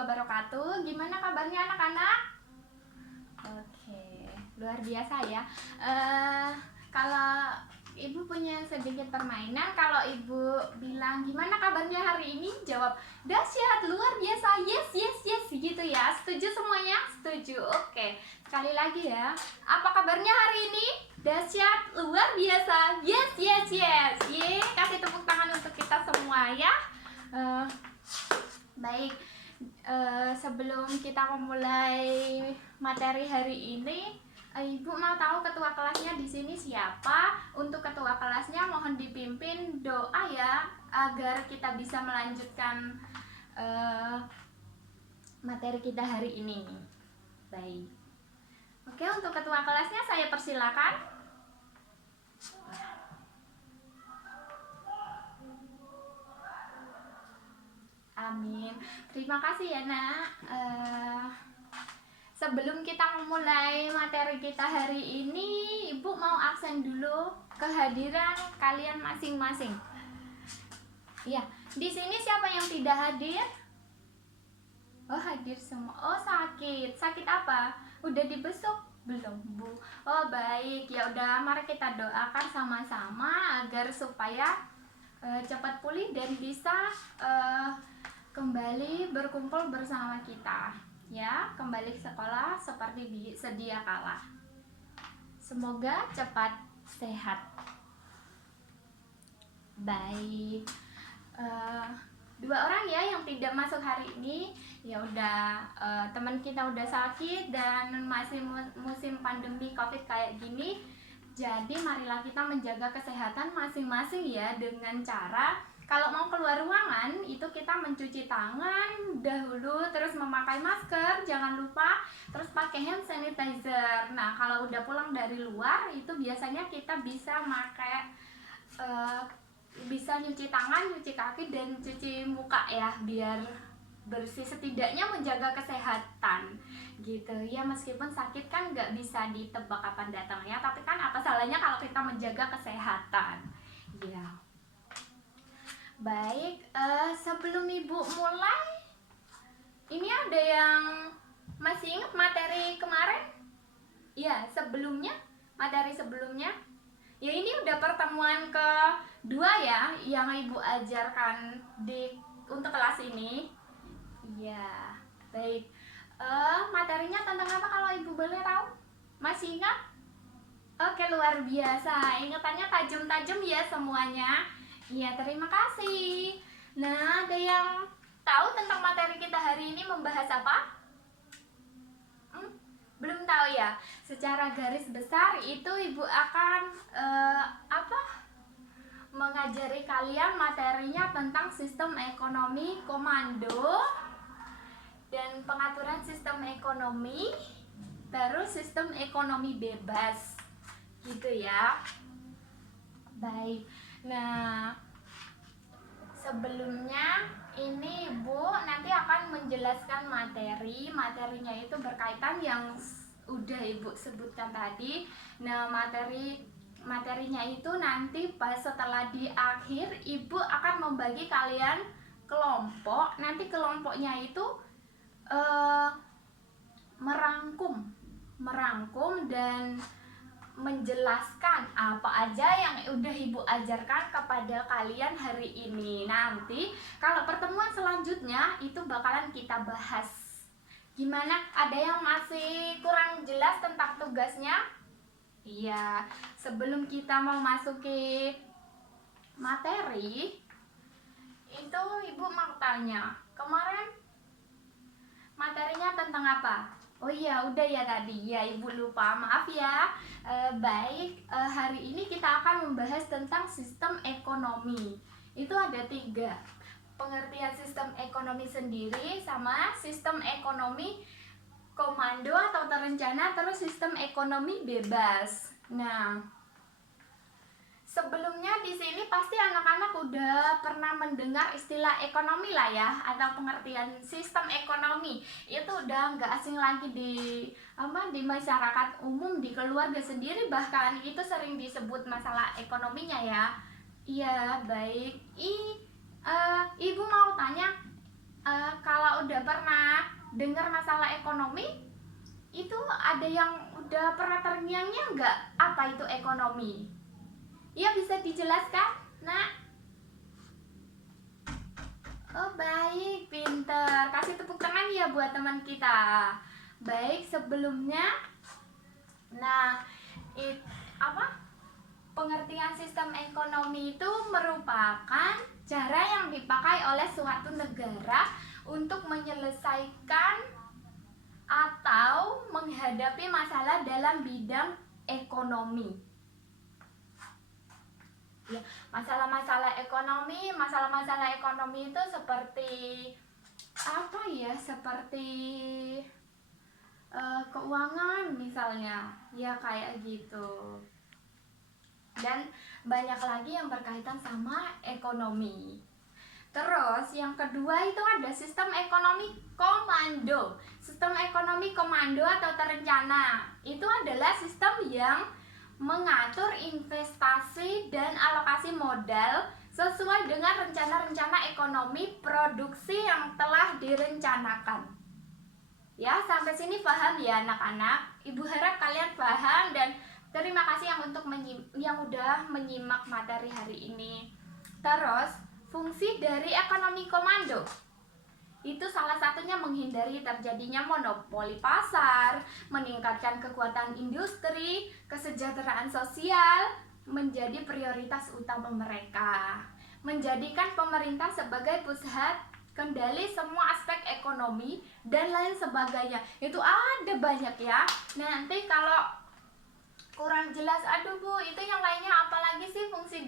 wabarakatuh. Gimana kabarnya anak-anak? Oke, luar biasa ya. Kalau ibu punya sedikit permainan, kalau ibu bilang gimana kabarnya hari ini, jawab dahsyat, luar biasa, yes, yes, yes, gitu ya. Setuju semuanya? Setuju. Oke, sekali lagi ya. Apa kabarnya hari ini? Dahsyat, luar biasa, yes, yes, yes. Ye, kasih tepuk tangan untuk kita semua ya. Baik, sebelum kita memulai materi hari ini, ibu mau tahu ketua kelasnya di sini siapa? Untuk ketua kelasnya mohon dipimpin doa ya, agar kita bisa melanjutkan materi kita hari ini. Baik. Oke, untuk ketua kelasnya saya persilakan. Amin. Terima kasih ya nak. Sebelum kita memulai materi kita hari ini, ibu mau absen dulu kehadiran kalian masing-masing. Ya, di sini siapa yang tidak hadir? Oh, hadir semua. Oh, sakit. Sakit apa? Udah dibesuk belum, Bu? Oh, baik. Ya udah, mari kita doakan sama-sama agar supaya cepat pulih dan bisa kembali berkumpul bersama kita ya, kembali ke sekolah seperti sedia kala. Semoga cepat sehat. Baik, dua orang ya yang tidak masuk hari ini. Ya udah, teman kita udah sakit dan masih musim pandemi COVID kayak gini. Jadi marilah kita menjaga kesehatan masing-masing ya, dengan cara kalau mau keluar ruangan itu kita mencuci tangan dahulu, terus memakai masker, jangan lupa, terus pakai hand sanitizer. Nah, kalau udah pulang dari luar itu biasanya kita bisa pakai bisa nyuci tangan, nyuci kaki, dan cuci muka ya, biar bersih, setidaknya menjaga kesehatan gitu ya. Meskipun sakit kan nggak bisa ditebak kapan datangnya, tapi kan apa salahnya kalau kita menjaga kesehatan ya. Baik, sebelum ibu mulai, ini ada yang masih ingat materi kemarin? Ya, sebelumnya, materi sebelumnya. Ya, ini udah pertemuan kedua ya yang ibu ajarkan untuk kelas ini. Ya, baik. Materinya tentang apa kalau ibu boleh tahu? Masih ingat? Oke, luar biasa. Ingatannya tajam-tajam ya semuanya. Iya, terima kasih. Nah, ada yang tahu tentang materi kita hari ini membahas apa? Belum tahu ya. Secara garis besar itu ibu akan mengajari kalian materinya tentang sistem ekonomi komando dan pengaturan sistem ekonomi, terus sistem ekonomi bebas gitu ya. Baik. Nah, sebelumnya ini Ibu nanti akan menjelaskan materinya itu berkaitan yang udah Ibu sebutkan tadi. Nah, materinya itu nanti pas setelah di akhir Ibu akan membagi kalian kelompok. Nanti kelompoknya itu merangkum dan menjelaskan apa aja yang udah Ibu ajarkan kepada kalian hari ini. Nanti kalau pertemuan selanjutnya itu bakalan kita bahas. Gimana? Ada yang masih kurang jelas tentang tugasnya? Iya, sebelum kita mau masuki materi, itu Ibu mau tanya, kemarin materinya tentang apa? Oh iya, udah ya tadi. Ya, Ibu lupa, maaf ya. Baik, hari ini kita akan membahas tentang sistem ekonomi. Itu ada 3. Pengertian sistem ekonomi sendiri, sama sistem ekonomi komando atau terencana, terus sistem ekonomi bebas. Nah, sebelumnya di sini pasti anak-anak udah pernah mendengar istilah ekonomi lah ya, atau pengertian sistem ekonomi. Itu udah nggak asing lagi di masyarakat umum, di keluarga sendiri bahkan itu sering disebut masalah ekonominya ya. Iya, baik. Ibu mau tanya, Kalau udah pernah dengar masalah ekonomi, itu ada yang udah pernah terngiang-ngiang nggak apa itu ekonomi? Ya, bisa dijelaskan, Nak? Oh, baik, pinter. Kasih tepuk tangan ya buat teman kita. Baik, sebelumnya, nah, apa? Pengertian sistem ekonomi itu merupakan cara yang dipakai oleh suatu negara untuk menyelesaikan atau menghadapi masalah dalam bidang ekonomi. Ya, masalah-masalah ekonomi itu seperti apa ya? Seperti keuangan misalnya, ya kayak gitu. Dan banyak lagi yang berkaitan sama ekonomi. Terus yang kedua itu ada sistem ekonomi komando. Sistem ekonomi komando atau terencana itu adalah sistem yang mengatur investasi dan alokasi modal sesuai dengan rencana-rencana ekonomi produksi yang telah direncanakan. Ya, sampai sini paham ya anak-anak? Ibu harap kalian paham dan terima kasih yang udah menyimak materi hari ini. Terus, fungsi dari ekonomi komando itu salah satunya menghindari terjadinya monopoli pasar, meningkatkan kekuatan industri, kesejahteraan sosial menjadi prioritas utama mereka, menjadikan pemerintah sebagai pusat kendali semua aspek ekonomi dan lain sebagainya. Itu ada banyak ya. Nanti kalau kurang jelas, aduh Bu, itu yang lainnya apalagi sih fungsi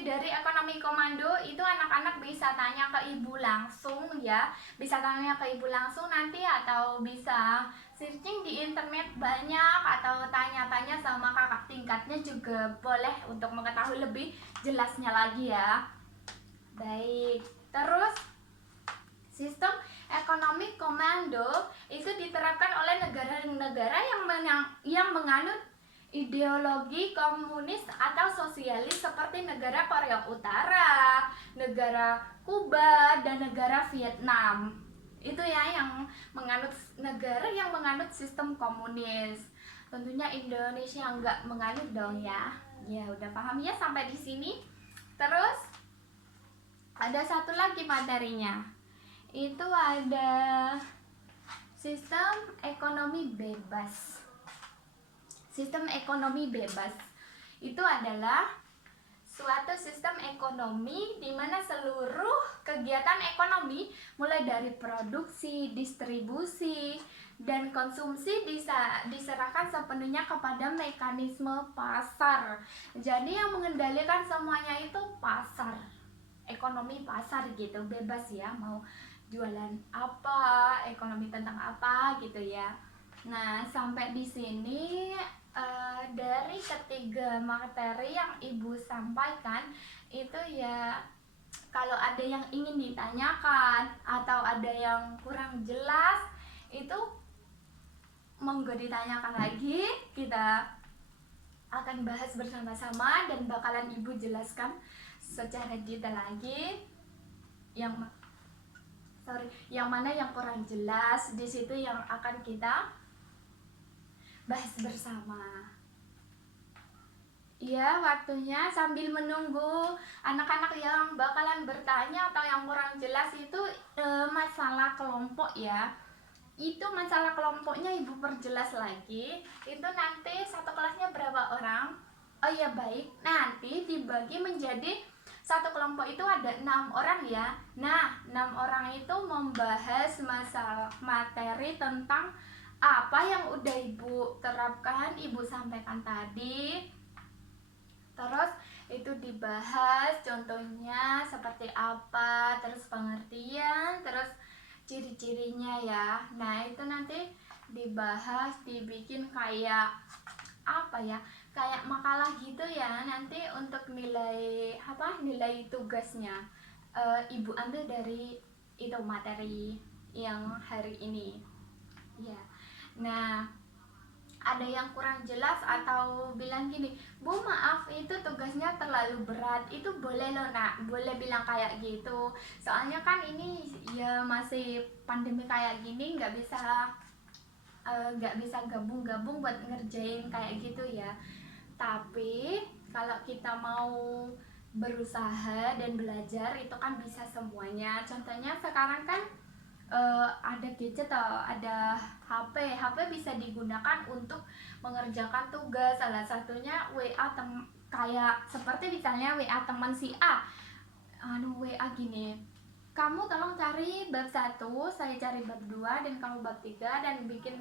dari ekonomi komando itu, anak-anak bisa tanya ke ibu langsung ya, bisa tanya ke ibu langsung nanti, atau bisa searching di internet banyak, atau tanya-tanya sama kakak tingkatnya juga boleh untuk mengetahui lebih jelasnya lagi ya. Baik, terus sistem ekonomi komando itu diterapkan oleh negara-negara yang menganut ideologi komunis atau sosialis seperti negara Korea Utara, negara Kuba, dan negara Vietnam. Itu ya yang negara yang menganut sistem komunis. Tentunya Indonesia nggak menganut dong ya. Ya udah paham ya sampai di sini. Terus ada satu lagi materinya. Itu ada sistem ekonomi bebas. Sistem ekonomi bebas itu adalah suatu sistem ekonomi di mana seluruh kegiatan ekonomi mulai dari produksi, distribusi, dan konsumsi diserahkan sepenuhnya kepada mekanisme pasar. Jadi yang mengendalikan semuanya itu pasar, ekonomi pasar gitu, bebas ya, mau jualan apa, ekonomi tentang apa gitu ya. Nah, sampai di sini dari ketiga materi yang Ibu sampaikan itu ya, kalau ada yang ingin ditanyakan atau ada yang kurang jelas itu monggo ditanyakan lagi, kita akan bahas bersama-sama dan bakalan Ibu jelaskan secara detail lagi yang mana yang kurang jelas di situ yang akan kita bahas bersama. Ya, waktunya sambil menunggu anak-anak yang bakalan bertanya atau yang kurang jelas itu masalah kelompok ya. Itu masalah kelompoknya Ibu perjelas lagi. Itu nanti satu kelasnya berapa orang? Oh ya baik, nanti dibagi menjadi satu kelompok itu ada 6 orang ya. Nah, 6 orang itu membahas masalah materi tentang apa yang udah Ibu terapkan, Ibu sampaikan tadi. Terus itu dibahas contohnya seperti apa, terus pengertian, terus ciri-cirinya ya. Nah, itu nanti dibahas, dibikin kayak apa ya? Kayak makalah gitu ya. Nanti untuk nilai tugasnya Ibu ambil dari itu materi yang hari ini. Ya. Nah, ada yang kurang jelas atau bilang gini, Bu maaf itu tugasnya terlalu berat, itu boleh loh nak, boleh bilang kayak gitu. Soalnya kan ini ya masih pandemi kayak gini, nggak bisa gabung-gabung buat ngerjain kayak gitu ya. Tapi kalau kita mau berusaha dan belajar itu kan bisa semuanya. Contohnya sekarang kan ada gadget atau ada HP bisa digunakan untuk mengerjakan tugas. Salah satunya WA kayak seperti misalnya WA teman si A, WA gini, kamu tolong cari bab 1, saya cari bab 2, dan kamu bab 3, dan bikin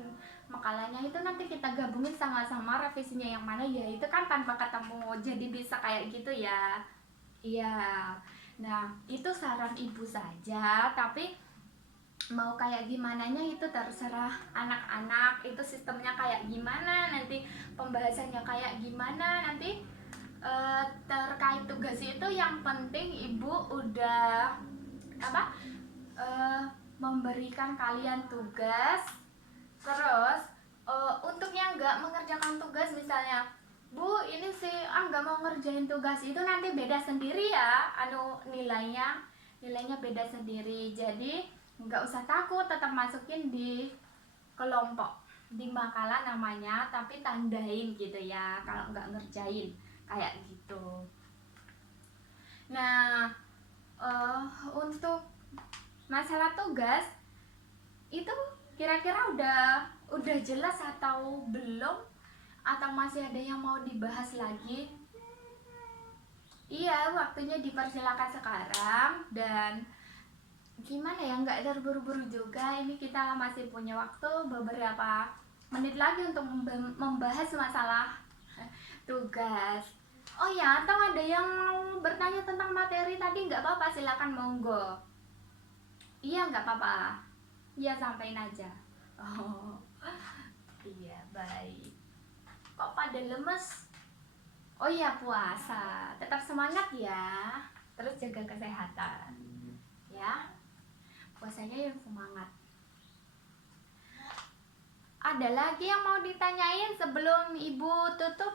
makalahnya itu nanti kita gabungin sama-sama, revisinya yang mana ya, itu kan tanpa ketemu, jadi bisa kayak gitu ya. Iya. Nah, itu saran ibu saja, tapi mau kayak gimananya itu terserah anak-anak, itu sistemnya kayak gimana, nanti pembahasannya kayak gimana, nanti terkait tugas itu yang penting ibu udah memberikan kalian tugas. Terus untuk yang nggak mengerjakan tugas, misalnya Bu ini sih nggak mau ngerjain tugas, itu nanti beda sendiri ya, nilainya beda sendiri. Jadi nggak usah takut, tetap masukin di kelompok, di makalah namanya, tapi tandain gitu ya kalau nggak ngerjain kayak gitu. Nah, untuk masalah tugas itu kira-kira udah jelas atau belum, atau masih ada yang mau dibahas lagi? Iya, waktunya dipersilakan sekarang, dan gimana ya, nggak terburu-buru juga, ini kita masih punya waktu beberapa menit lagi untuk membahas masalah tugas. Oh ya, atau ada yang mau bertanya tentang materi tadi, nggak apa-apa, silakan, monggo. Iya, nggak apa-apa. Iya, sampaikan aja. Oh, iya, baik. Kok pada lemes? Oh iya, puasa. Tetap semangat ya. Terus jaga kesehatan. Ya, puasanya yang semangat. Ada lagi yang mau ditanyain sebelum ibu tutup?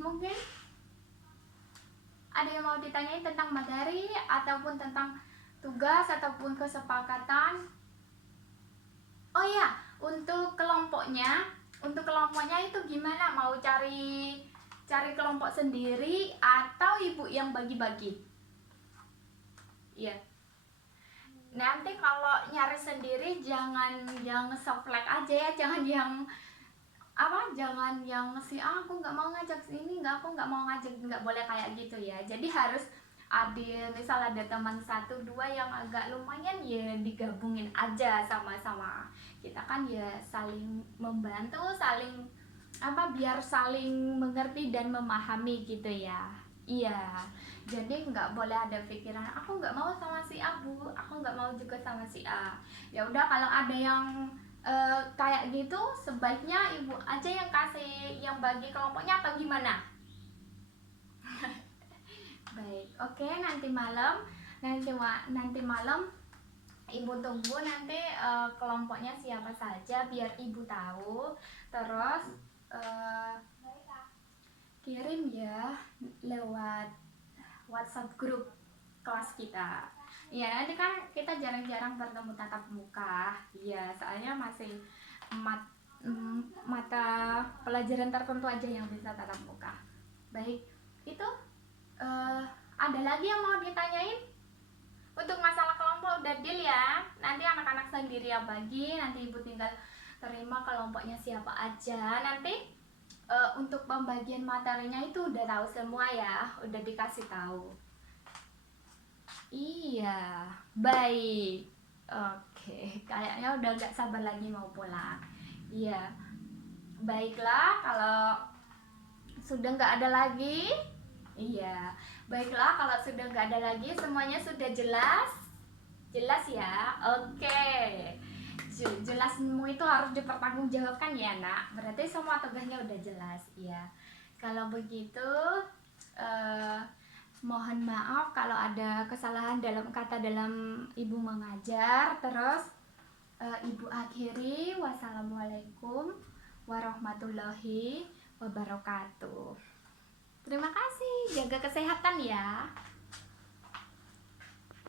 Mungkin ada yang mau ditanyain tentang materi, ataupun tentang tugas, ataupun kesepakatan? Oh ya, untuk kelompoknya itu gimana? Mau cari kelompok sendiri atau ibu yang bagi-bagi? Iya. Nanti kalau nyari sendiri jangan yang softlag aja ya, jangan yang si aku nggak mau ngajak sini, aku nggak mau ngajak, nggak boleh kayak gitu ya. Jadi harus adil, misal ada teman 1-2 yang agak lumayan ya digabungin aja sama-sama. Kita kan ya saling membantu, saling biar saling mengerti dan memahami gitu ya. Iya, jadi nggak boleh ada pikiran aku nggak mau sama si A, Bu, aku nggak mau juga sama si A. Ya udah, kalau ada yang kayak gitu, sebaiknya ibu aja yang kasih, yang bagi kelompoknya, atau gimana? Baik, oke, nanti malam ibu tunggu nanti kelompoknya siapa saja biar ibu tahu. Terus kirim ya lewat WhatsApp grup kelas kita. Ya, nanti kan kita jarang-jarang bertemu tatap muka. Iya, soalnya masih mata pelajaran tertentu aja yang bisa tatap muka. Baik, itu ada lagi yang mau ditanyain? Untuk masalah kelompok udah deal ya. Nanti anak-anak sendiri yang bagi, nanti ibu tinggal terima kelompoknya siapa aja. Nanti untuk pembagian materinya itu udah tahu semua ya, udah dikasih tahu. Iya, baik. Oke, kayaknya udah gak sabar lagi mau pulang. Iya, baiklah kalau sudah nggak ada lagi. Iya, baiklah kalau sudah nggak ada lagi, semuanya sudah jelas ya. Oke, jelasmu itu harus dipertanggungjawabkan ya nak, berarti semua tugasnya udah jelas ya. Kalau begitu mohon maaf kalau ada kesalahan dalam kata dalam ibu mengajar. Terus Ibu akhiri, wassalamualaikum warahmatullahi wabarakatuh. Terima kasih, jaga kesehatan ya.